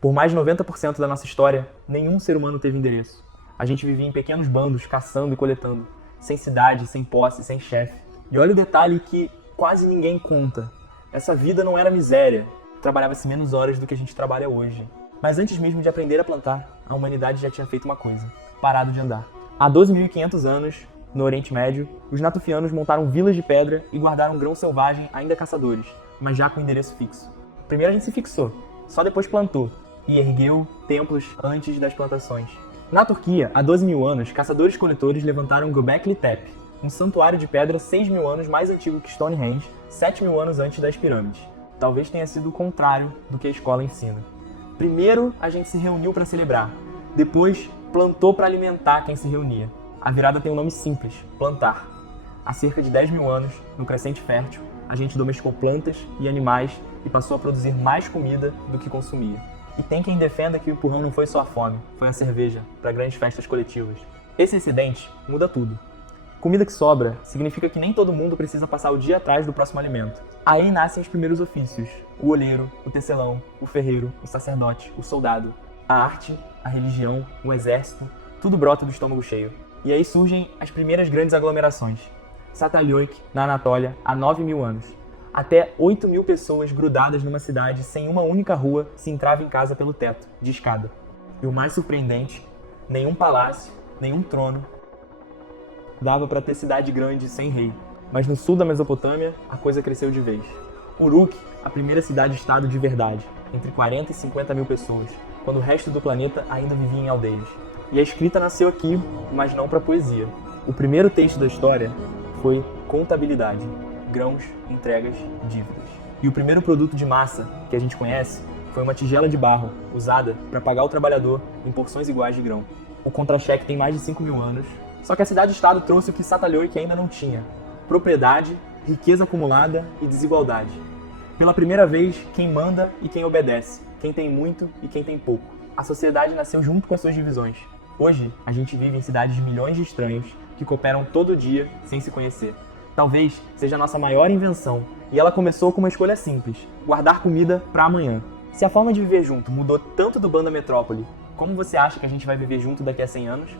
Por mais de 90% da nossa história, nenhum ser humano teve endereço. A gente vivia em pequenos bandos, caçando e coletando, sem cidade, sem posse, sem chefe. E olha o detalhe que quase ninguém conta. Essa vida não era miséria. Trabalhava-se menos horas do que a gente trabalha hoje. Mas antes mesmo de aprender a plantar, a humanidade já tinha feito uma coisa: parado de andar. Há 12.500 anos, no Oriente Médio, os natufianos montaram vilas de pedra e guardaram grão selvagem ainda caçadores, mas já com endereço fixo. Primeiro a gente se fixou, só depois plantou e ergueu templos antes das plantações. Na Turquia, há 12.000 anos, caçadores-coletores levantaram Göbekli Tepe, um santuário de pedra 6.000 anos mais antigo que Stonehenge, 7.000 anos antes das pirâmides. Talvez tenha sido o contrário do que a escola ensina. Primeiro, a gente se reuniu para celebrar. Depois, plantou para alimentar quem se reunia. A virada tem um nome simples: plantar. Há cerca de 10.000 anos, no Crescente Fértil, a gente domesticou plantas e animais e passou a produzir mais comida do que consumia. E tem quem defenda que o empurrão não foi só a fome, foi a cerveja, para grandes festas coletivas. Esse incidente muda tudo. Comida que sobra significa que nem todo mundo precisa passar o dia atrás do próximo alimento. Aí nascem os primeiros ofícios: o olheiro, o tecelão, o ferreiro, o sacerdote, o soldado. A arte, a religião, o exército, tudo brota do estômago cheio. E aí surgem as primeiras grandes aglomerações. Çatalhöyük, na Anatólia, há 9.000 anos. Até 8.000 pessoas grudadas numa cidade sem uma única rua se entrava em casa pelo teto, de escada. E o mais surpreendente, nenhum palácio, nenhum trono dava para ter cidade grande sem rei. Mas no sul da Mesopotâmia, a coisa cresceu de vez. Uruk, a primeira cidade-estado de verdade, entre 40 e 50 mil pessoas, quando o resto do planeta ainda vivia em aldeias. E a escrita nasceu aqui, mas não para poesia. O primeiro texto da história foi contabilidade: grãos, entregas, dívidas. E o primeiro produto de massa que a gente conhece foi uma tigela de barro, usada para pagar o trabalhador em porções iguais de grão. O contra-cheque tem mais de 5.000 anos, só que a cidade-estado trouxe o que Çatalhöyük ainda não tinha: propriedade, riqueza acumulada e desigualdade. Pela primeira vez, quem manda e quem obedece, quem tem muito e quem tem pouco. A sociedade nasceu junto com as suas divisões. Hoje, a gente vive em cidades de milhões de estranhos que cooperam todo dia sem se conhecer. Talvez seja a nossa maior invenção, e ela começou com uma escolha simples: guardar comida para amanhã. Se a forma de viver junto mudou tanto do Banda Metrópole, como você acha que a gente vai viver junto daqui a 100 anos?